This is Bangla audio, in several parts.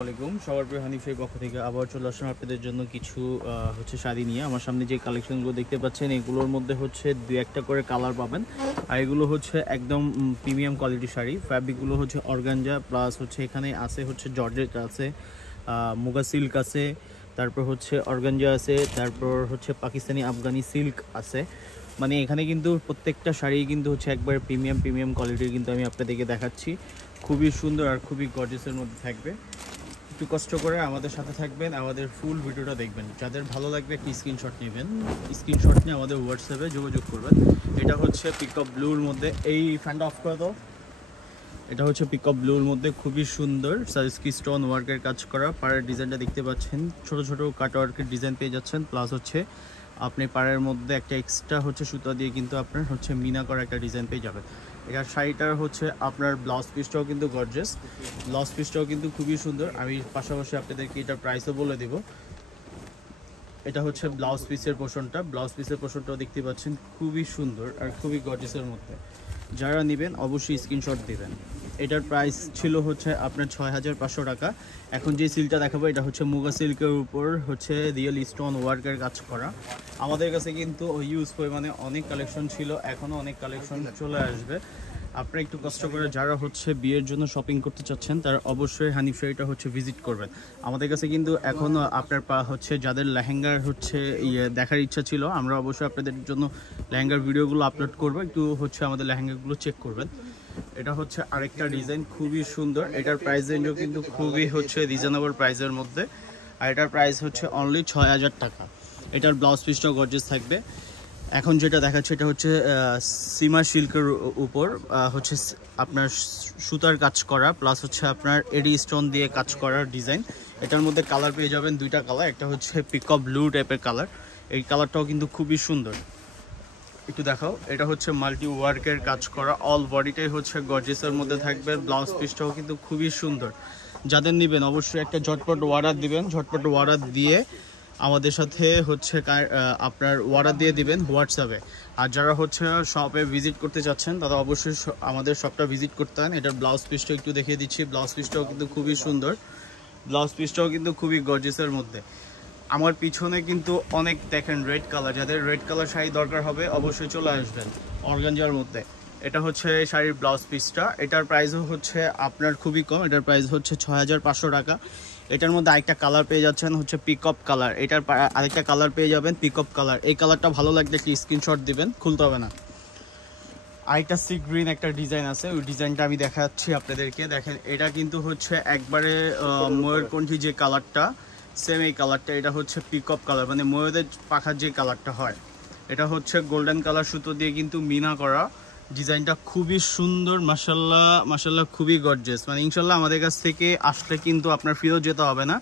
আসসালামু আলাইকুম সবার প্রিয় হানিফের পক্ষ থেকে আবার চলে আসলাম আপনাদের জন্য কিছু শাড়ি নিয়ে। আমার সামনে যে কালেকশনগুলো দেখতে পাচ্ছেন এগুলোর মধ্যে হচ্ছে দুই একটা করে কালার পাবেন, আর এগুলো হচ্ছে একদম প্রিমিয়াম কোয়ালিটি শাড়ি। ফ্যাব্রিকগুলো হচ্ছে অর্গানজা প্লাস হচ্ছে এখানে আছে হচ্ছে জর্জেট আছে, মুগা সিল্ক আছে, তারপর হচ্ছে অর্গানজা আছে, তারপর হচ্ছে পাকিস্তানি আফগানি সিল্ক আছে। মানে এখানে কিন্তু প্রত্যেকটা শাড়ি কিন্তু হচ্ছে একবারে প্রিমিয়াম কোয়ালিটির কিন্তু আমি আপনাদেরকে দেখাচ্ছি। খুবই সুন্দর আর খুবই গর্জিয়াসের মধ্যে থাকবে। একটু কষ্ট করে আমাদের সাথে থাকবেন, আমাদের ফুল ভিডিওটা দেখবেন। যাদের ভালো লাগবে একটি স্ক্রিনশট নেবেন, স্ক্রিনশট নিয়ে আমাদের হোয়াটসঅ্যাপে যোগাযোগ করবেন। এটা হচ্ছে পিকক ব্লুর মধ্যে, এই ফ্যানটা অফ করে দাও। এটা হচ্ছে পিকক ব্লুর মধ্যে খুবই সুন্দর সাইজকি স্টোন ওয়ার্কের কাজ করা। পাড়ের ডিজাইনটা দেখতে পাচ্ছেন, ছোট ছোট কাট ওয়ার্কের ডিজাইন পেয়ে যাচ্ছেন। প্লাস হচ্ছে আপনি পাড়ের মধ্যে একটা এক্সট্রা হচ্ছে সুতা দিয়ে কিন্তু আপনার হচ্ছে মিনা করা একটা ডিজাইন পেয়ে যাবেন। এটা শাড়িটার হচ্ছে আপনার ব্লাউজ পিসটাও কিন্তু গর্জিয়াস, ব্লাউজ পিসটাও কিন্তু খুবই সুন্দর। আমি পাশাপাশি আপনাদেরকে এটার প্রাইসও বলে দিব। এটা হচ্ছে ব্লাউজ পিসের পোর্শনটা, ব্লাউজ পিসের পোর্শনটাও দেখতে পাচ্ছেন খুবই সুন্দর আর খুবই গর্জিয়াসের মধ্যে। যারা নেবেন অবশ্যই স্ক্রিনশট দিবেন। এটার প্রাইস ছিল হচ্ছে আপনার 6500 টাকা। এখন যে সিল্কটা দেখাবো এটা হচ্ছে মুগা সিল্কের উপর হচ্ছে রিয়েল স্টোন ওয়ার্কের কাজ করা। আমাদের কাছে কিন্তু ইউজ পরিমাণে অনেক কালেকশন ছিল, এখনও অনেক কালেকশন চলে আসবে। আপনারা একটু কষ্ট করে যারা হচ্ছে বিয়ের জন্য শপিং করতে চাচ্ছেন তারা অবশ্যই হানিফ শাড়িটা হচ্ছে ভিজিট করবেন। আমাদের কাছে কিন্তু এখনও আপনার হচ্ছে যাদের লেহেঙ্গার হচ্ছে দেখার ইচ্ছা ছিল, আমরা অবশ্যই আপনাদের জন্য লেহেঙ্গার ভিডিওগুলো আপলোড করবো, একটু হচ্ছে আমাদের লেহেঙ্গাগুলো চেক করবেন। এটা হচ্ছে আরেকটা ডিজাইন খুবই সুন্দর। এটার প্রাইস রেঞ্জও কিন্তু খুবই হচ্ছে রিজনেবল প্রাইসের মধ্যে, আর এটার প্রাইস হচ্ছে অনলি 6000 টাকা। এটার ব্লাউজ পিসটাও গর্জিয়াস থাকবে। এখন যেটা দেখাচ্ছে এটা হচ্ছে সীমা সিল্কের উপর হচ্ছে আপনার সুতার কাজ করা, প্লাস হচ্ছে আপনার এডি স্টোন দিয়ে কাজ করার ডিজাইন। এটার মধ্যে কালার পেয়ে যাবেন দুইটা কালার, একটা হচ্ছে পিকক ব্লু টাইপের কালার, এই কালারটাও কিন্তু খুবই সুন্দর। একটু দেখাও। এটা হচ্ছে মাল্টি ওয়ার্কের কাজ করা, অল বডিটাই হচ্ছে গর্জিয়াসের মধ্যে থাকবে। ব্লাউজ পিসটাও কিন্তু খুবই সুন্দর। যাদের নেবেন অবশ্যই একটা ঝটপট অর্ডার দিবেন, ঝটপট অর্ডার দিয়ে আমাদের সাথে হচ্ছে আপনার অর্ডার দিয়ে দিবেন হোয়াটসঅ্যাপে। আর যারা হচ্ছে শপে ভিজিট করতে চাচ্ছেন তারা অবশ্যই আমাদের শপটা ভিজিট করতে হয়। এটার ব্লাউজ পিসটাও একটু দেখিয়ে দিচ্ছি। ব্লাউজ পিসটাও কিন্তু খুবই সুন্দর, ব্লাউজ পিসটাও কিন্তু খুবই গর্জিয়াসের মধ্যে। আমার পিছনে কিন্তু অনেক দেখেন রেড কালার, যাদের রেড কালার শাড়ি দরকার হবে অবশ্যই চলে আসবেন অর্গানজার মধ্যে। এটা হচ্ছে শাড়ির ব্লাউজ পিসটা। এটার প্রাইসও হচ্ছে আপনার খুবই কম, এটার প্রাইস হচ্ছে 6500 টাকা। এটার মধ্যে আরেকটা কালার পেয়ে যাচ্ছেন হচ্ছে পিকআপ কালার, এটার আরেকটা কালার পেয়ে যাবেন পিকআপ কালার। এই কালারটা ভালো লাগলে একটি স্ক্রিনশট দিবেন, খুলতে হবে না। আরেকটা সি গ্রিন একটা ডিজাইন আছে, ওই ডিজাইনটা আমি দেখাচ্ছি আপনাদেরকে। দেখেন এটা কিন্তু হচ্ছে একবারে ময়ূরকণ্ঠী যে কালারটা, সেম এই কালারটা। এটা হচ্ছে পিকআপ কালার, মানে ময়ূরের পাখার যে কালারটা হয়, এটা হচ্ছে গোল্ডেন কালার সুতো দিয়ে কিন্তু মিনা করা। ডিজাইনটা খুবই সুন্দর, মাশাল্লাহ খুবই গর্জিয়াস। মানে ইনশাল্লাহ আমাদের কাছ থেকে আসলে কিন্তু আপনার ফেরত যেতে হবে না,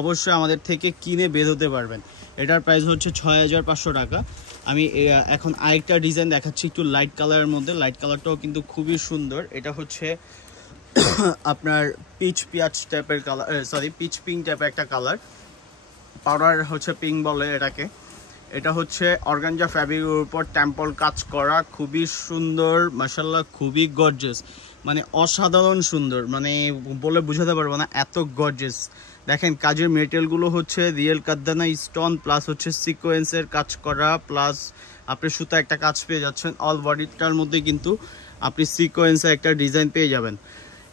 অবশ্যই আমাদের থেকে কিনে বের হতে পারবেন। এটার প্রাইস হচ্ছে 6500 টাকা। আমি এখন আরেকটা ডিজাইন দেখাচ্ছি একটু লাইট কালারের মধ্যে। লাইট কালারটাও কিন্তু খুবই সুন্দর। এটা হচ্ছে আপনার পিচ পিয়াজ টাইপের কালার, সরি পিচ পিঙ্ক টাইপের একটা কালার, পাউডার হচ্ছে পিঙ্ক বলে এটাকে। এটা হচ্ছে অর্গানজা ফ্যাব্রিকের উপর টেম্পল কাজ করা, খুবই সুন্দর মাশাল্লাহ, খুবই গর্জিয়াস, মানে অসাধারণ সুন্দর, মানে বলে বোঝাতে পারবো না এত গর্জিয়াস। দেখেন কাজের মেটেরিয়ালগুলো হচ্ছে রিয়েল কাদ্দানা স্টোন প্লাস হচ্ছে সিকোয়েন্সের কাজ করা, প্লাস আপনি সুতা একটা কাজ পেয়ে যাচ্ছেন। অল বডিটার মধ্যে কিন্তু আপনি সিকোয়েন্সের একটা ডিজাইন পেয়ে যাবেন।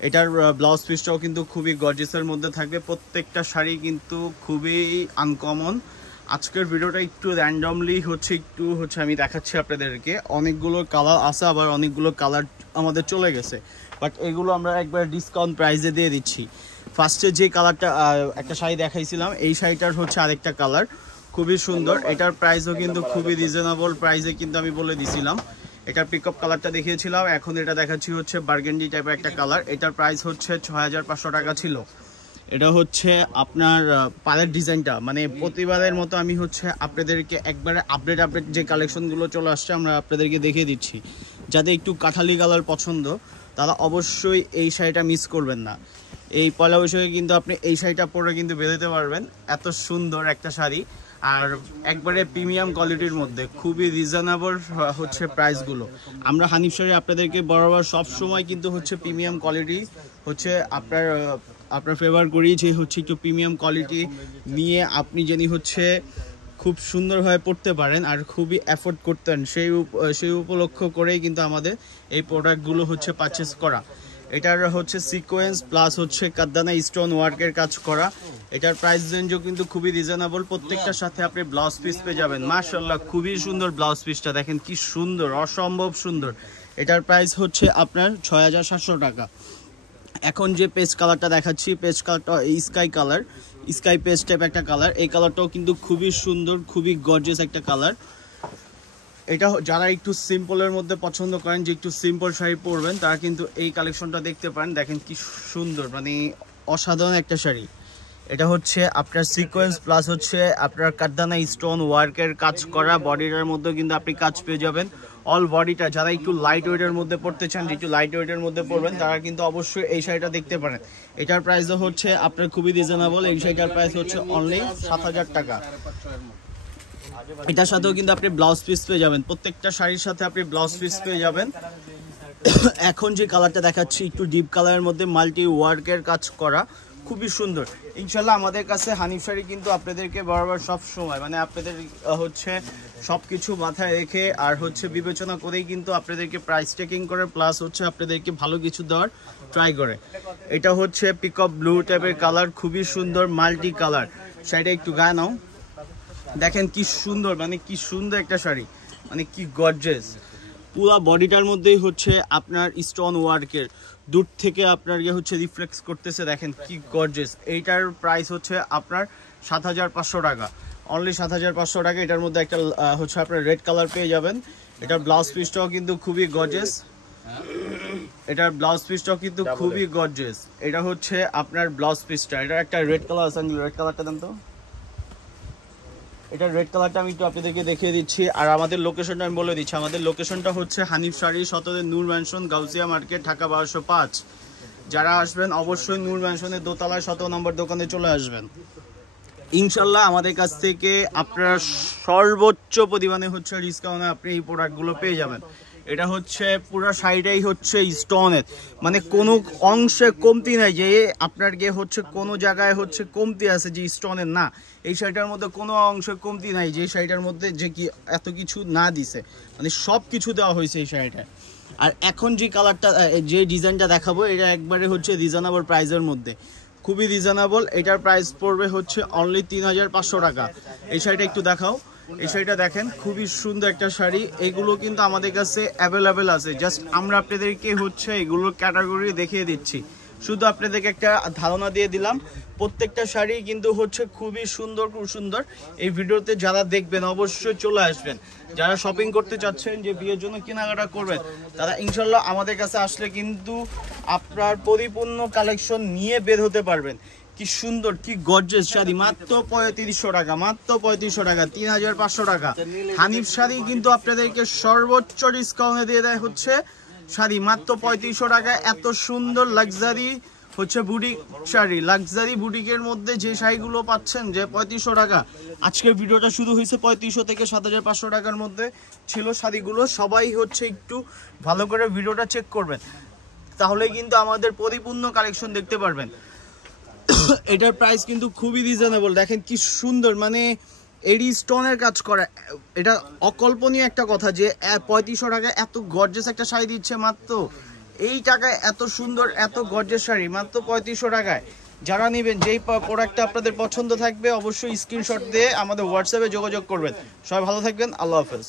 এটার ব্লাউজ পিসটাও কিন্তু খুবই গর্জিয়াসের মধ্যে থাকবে। প্রত্যেকটা শাড়ি কিন্তু খুবই আনকমন। আজকের ভিডিওটা একটু র্যান্ডমলি একটু আমি দেখাচ্ছি আপনাদেরকে। অনেকগুলো কালার আছে, আবার অনেকগুলো কালার আমাদের চলে গেছে, বাট এগুলো আমরা একবার ডিসকাউন্ট প্রাইসে দিয়ে দিচ্ছি। ফার্স্টে যে কালারটা একটা শাড়ি দেখাইছিলাম, এই শাড়িটার হচ্ছে আরেকটা কালার খুবই সুন্দর। এটার প্রাইসও কিন্তু খুবই রিজনেবল প্রাইসে কিন্তু আমি বলে দিছিলাম। এটার পিকআপ কালারটা দেখিয়েছিলাম, এখন এটা দেখাচ্ছি হচ্ছে বার্গেন্ডি টাইপের একটা কালার। এটার প্রাইস হচ্ছে 6500 টাকা ছিল। এটা হচ্ছে আপনার পাড়ের ডিজাইনটা, মানে প্রতিবারের মতো আমি হচ্ছে আপনাদেরকে একবারে আপডেট যে কালেকশনগুলো চলে আসছে আমরা আপনাদেরকে দেখিয়ে দিচ্ছি। যাদের একটু কাঠালি কালার পছন্দ তারা অবশ্যই এই শাড়িটা মিস করবেন না। এই পয়লা বৈশাখে কিন্তু আপনি এই শাড়িটা পরে কিন্তু বেরোতে পারবেন, এত সুন্দর একটা শাড়ি, আর একবারে প্রিমিয়াম কোয়ালিটির মধ্যে, খুবই রিজনেবল হচ্ছে প্রাইসগুলো। আমরা হানিফ শাড়ি আপনাদেরকে বরাবর সব সময় কিন্তু হচ্ছে প্রিমিয়াম কোয়ালিটি হচ্ছে আপনার আপনার ফেভার করি যে হচ্ছে একটু প্রিমিয়াম কোয়ালিটি নিয়ে আপনি যিনি হচ্ছে খুব সুন্দরভাবে পড়তে পারেন আর খুবই অ্যাফোর্ড করতেন সেই উপলক্ষ করেই কিন্তু আমাদের এই প্রোডাক্টগুলো হচ্ছে পারচেস করা। এটার হচ্ছে সিকোয়েন্স প্লাস হচ্ছে কাদ্দানা স্টোন ওয়ার্কের কাজ করা। এটার প্রাইস রেঞ্জও কিন্তু খুবই রিজনেবল। প্রত্যেকটার সাথে আপনি ব্লাউজ পিস পেয়ে যাবেন। মাশাআল্লাহ খুবই সুন্দর ব্লাউজ পিসটা দেখেন কি সুন্দর, অসম্ভব সুন্দর। এটার প্রাইস হচ্ছে আপনার ৬৭০০ টাকা। এখন যে পেস্ট কালারটা দেখাচ্ছি, পেস্ট কালারটা স্কাই পেস্ট টাইপ একটা কালার। এই কালারটাও কিন্তু খুবই সুন্দর, খুবই গর্জিয়াস একটা কালার। এটা যারা একটু সিম্পলের মধ্যে পছন্দ করেন যে একটু সিম্পল শাড়ি পরবেন তারা কিন্তু এই কালেকশনটা দেখতে পারেন। দেখেন কি সুন্দর, মানে অসাধারণ একটা শাড়ি। এটা হচ্ছে আপনার সিকোয়েন্স প্লাস হচ্ছে আপনার কাদ্দানা স্টোন ওয়ার্কের কাজ করা। বডিটার মধ্যে কিন্তু আপনি কাজ পেয়ে যাবেন অল বডিটা। যারা একটু লাইট ওয়েটের মধ্যে পড়তে চান, যে একটু লাইট ওয়েটের মধ্যে পড়বেন তারা কিন্তু অবশ্যই এই শাড়িটা দেখতে পারেন। এটার প্রাইসও হচ্ছে আপনার খুবই রিজনেবল। এই শাড়িটার প্রাইস হচ্ছে অনলি ৭০০০ টাকা। এটার সাথেও কিন্তু আপনি ব্লাউজ পিস পেয়ে যাবেন। প্রত্যেকটা শাড়ির সাথে আপনি ব্লাউজ পিস পেয়ে যাবেন। এখন যে কালারটা দেখাচ্ছি একটু ডিপ কালারের মধ্যে মাল্টি ওয়ার্কের কাজ করা, খুবই সুন্দর। ইনশাল্লাহ আমাদের কাছে হানিফ শাড়ি কিন্তু আপনাদেরকে বরাবর সব সময় মানে আপনাদের হচ্ছে সব কিছু মাথায় রেখে আর হচ্ছে বিবেচনা করেই কিন্তু আপনাদেরকে প্রাইস টেকিং করে প্লাস হচ্ছে আপনাদেরকে ভালো কিছু দেওয়ার ট্রাই করে। এটা হচ্ছে পিকআপ ব্লু টাইপের কালার, খুবই সুন্দর মাল্টি কালার। শাড়িটা একটু গায়ে নাও, দেখেন কি সুন্দর, মানে কি সুন্দর একটা শাড়ি, মানে কি গর্জিয়াস। পুরো বডিটার মধ্যেই হচ্ছে আপনার স্টোন ওয়ার্কের দূর থেকে আপনার হচ্ছে রিফ্লেক্স করতেছে, দেখেন কি গর্জিয়াস। এইটার প্রাইস হচ্ছে আপনার ৭৫০০ টাকা, অনলি ৭৫০০ টাকা। এটার মধ্যে একটা হচ্ছে আপনার রেড কালার পেয়ে যাবেন। এটার ব্লাউজ পিসটাও কিন্তু খুবই গর্জিয়াস। এটা হচ্ছে আপনার ব্লাউজ পিসটা। এটা একটা রেড কালার আছে, রেড কালারটা দেন তো। এটা রেড কালারটা আমি একটু আপনাদেরকে দেখিয়ে দিচ্ছি। আর আমাদের লোকেশনটা আমি বলে দিচ্ছি, আমাদের লোকেশনটা হচ্ছে হানিফ শাড়ি, সদরের নূর ম্যানশন, গাউসিয়া মার্কেট, ঢাকা ১২০৫। যারা আসবেন অবশ্যই নূর ম্যানশনের দোতলায় ১৭ নম্বর দোকানে চলে আসবেন। ইনশাল্লাহ আমাদের কাছ থেকে আপনারা সর্বোচ্চ পরিমাণে হচ্ছে ডিসকাউন্টে আপনি এই প্রোডাক্টগুলো পেয়ে যাবেন। এটা হচ্ছে পুরো শাড়িটাই হচ্ছে স্টোনের, মানে কোনো অংশে কমতি নাই যে আপনার গিয়ে হচ্ছে কোনো জায়গায় হচ্ছে কমতি আছে যে স্টোনের, না। এই শাড়িটার মধ্যে কোনো অংশে কমতি নাই যে শাড়িটার মধ্যে যে কি এত কিছু না দিছে, মানে সব কিছু দেওয়া হয়েছে এই শাড়িটায়। আর এখন যে কালারটা যে ডিজাইনটা দেখাবো এটা একবারে হচ্ছে রিজনেবল প্রাইসের মধ্যে, খুবই রিজনেবল। এটার প্রাইস পড়বে হচ্ছে অনলি ৩৫০০ টাকা। এই শাড়িটা একটু দেখাও, এই শাড়িটা দেখেন খুবই সুন্দর একটা শাড়ি। এগুলো কিন্তু আমাদের কাছে অ্যাভেলেবেল আছে, জাস্ট আমরা আপনাদেরকে হচ্ছে এগুলোর ক্যাটাগরি দেখিয়ে দিচ্ছি, শুধু আপনাদেরকে একটা ধারণা দিয়ে দিলাম। প্রত্যেকটা শাড়ি কিন্তু হচ্ছে খুবই সুন্দর, খুব সুন্দর। এই ভিডিওতে যারা দেখবেন অবশ্যই চলে আসবেন। যারা শপিং করতে চাচ্ছেন যে বিয়ের জন্য কেনাকাটা করবেন তারা ইনশাল্লাহ আমাদের কাছে আসলে কিন্তু আপনার পরিপূর্ণ কালেকশন নিয়ে বের হতে পারবেন। কি সুন্দর, কি গর্জিয়াস শাড়ি, মাত্র ৩৫০০ টাকা, মাত্র ৩৫০০ টাকা, ৩৫০০ টাকা। হানিফ শাড়ি কিন্তু আপনাদেরকে সর্বোচ্চ ডিসকাউন্টে দিয়ে দেয় হচ্ছে শাড়ি মাত্র ৩৫০০ টাকায়। এত সুন্দর লাক্সারি হচ্ছে বুটিক শাড়ি, লাক্সারি বুটিকের মধ্যে যে শাড়িগুলো পাচ্ছেন যে ৩৫০০ টাকা। আজকের ভিডিওটা শুরু হয়েছে ৩৫০০ থেকে ৭৫০০ টাকার মধ্যে ছিল শাড়িগুলো। সবাই হচ্ছে একটু ভালো করে ভিডিওটা চেক করবেন, তাহলে কিন্তু আমাদের পরিপূর্ণ কালেকশন দেখতে পারবেন। এটার প্রাইস কিন্তু খুবই রিজনেবল, দেখেন কি সুন্দর, মানে এডি স্টোনের কাজ করা। এটা অকল্পনীয় একটা কথা যে ৩৫০০ টাকায় এত গর্জিয়াস একটা শাড়ি দিচ্ছে মাত্র এই টাকায়, এত সুন্দর এত গর্জিয়াস শাড়ি মাত্র ৩৫০০ টাকায়। যারা নেবেন যেই প্রোডাক্টটা আপনাদের পছন্দ থাকবে অবশ্যই স্ক্রিনশট দিয়ে আমাদের হোয়াটসঅ্যাপে যোগাযোগ করবেন। সবাই ভালো থাকবেন, আল্লাহ হাফেজ।